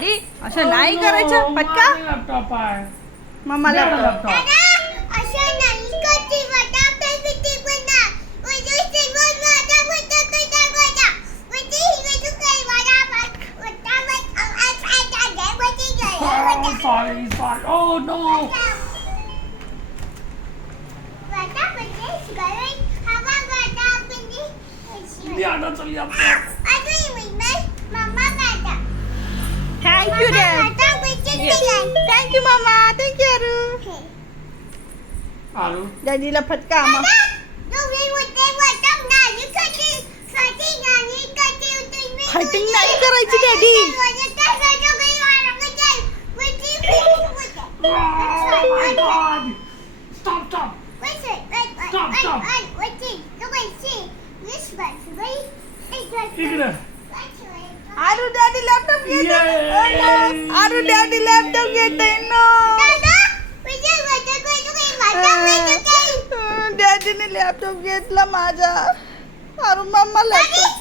Daddy असं नाही करायचं पटका लॅपटॉप आहे मम्मा द्या लॅपटॉप लॅपटॉप दादा असं नाही करते वटा पेटी बना वजू थँक्यू डॅड वटा वटी थँक्यू मामा थँक्यू अरू आरू डॅडीला फटका मग फायटिंग नाही करायची daddy Oh my god! Stop, stop! इकडे आरू डॅडी लॅपटॉप घेत! आरू डॅडी लॅपटॉप घेत नो डॅडीने लॅपटॉप घेतला माझा Aru mamma laptop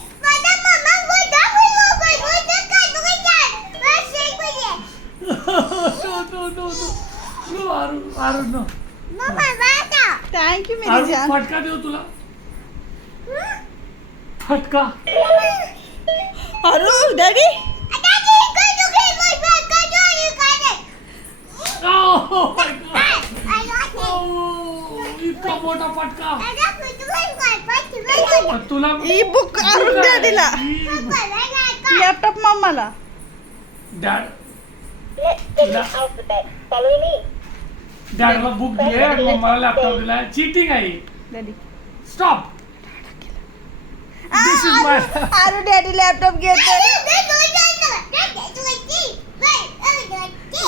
no, no, no, no. No, Aru Aru no. Thank you मेरी आरू जान फटका देऊ तुला फटका Aru daddy Oh my god! Oh, इतका मोठा फटका तुला ई बुक अरू डॅडीला laptop मम्माला dad Finish the alphabet. Follow me. डॅडला बुक दिले आणि मम्माला लॅपटॉप दिला चिटिंग आहे daddy stop This is my- Aru daddy laptop घेत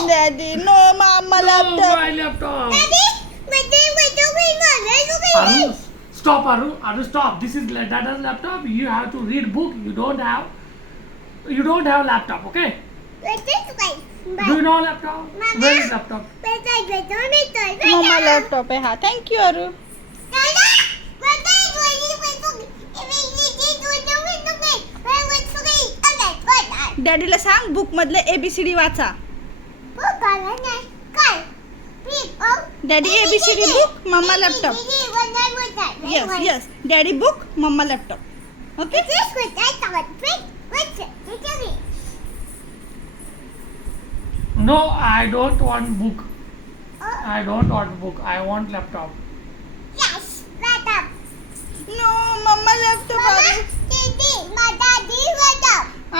daddy no mama laptop my laptop Aru, stop, Aru. Aru, stop. This is la- Dada's laptop. You have to read book. You don't have. You don't have laptop, okay? Do you know laptop? Mama. Where is laptop? Mama laptop आहे हा thank you अरू डॅडीला सांग book मधले ABCD वाचा. Daddy ABCD book mamma laptop yes yes daddy book mamma laptop okay No, I don't want book. I don't want book. I want laptop. No mamma laptop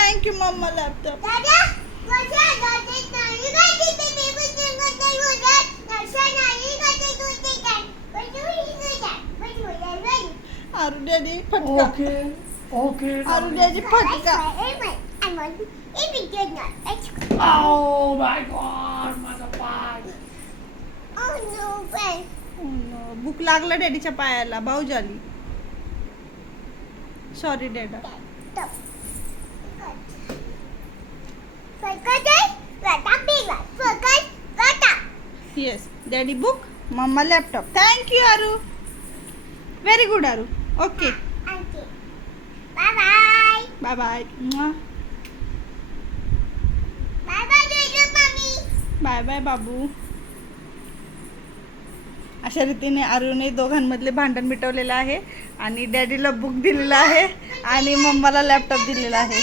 thank you mamma laptop Aru daddy फटका. Okay. Aru daddy फटका Oh my God, माझा पाय. Book लागला डॅडीच्या पायाला भाऊ झाली sorry dada yes daddy book mamma laptop thank you Aru very good okay Bye bye. Bye bye Bye bye. Bye bye बाबू अशा रीतीने अरुने दोघांमधले भांडण मिटवलेलं आहे आणि डॅडीला बुक दिलेलं आहे आणि मम्माला लॅपटॉप दिलेला आहे.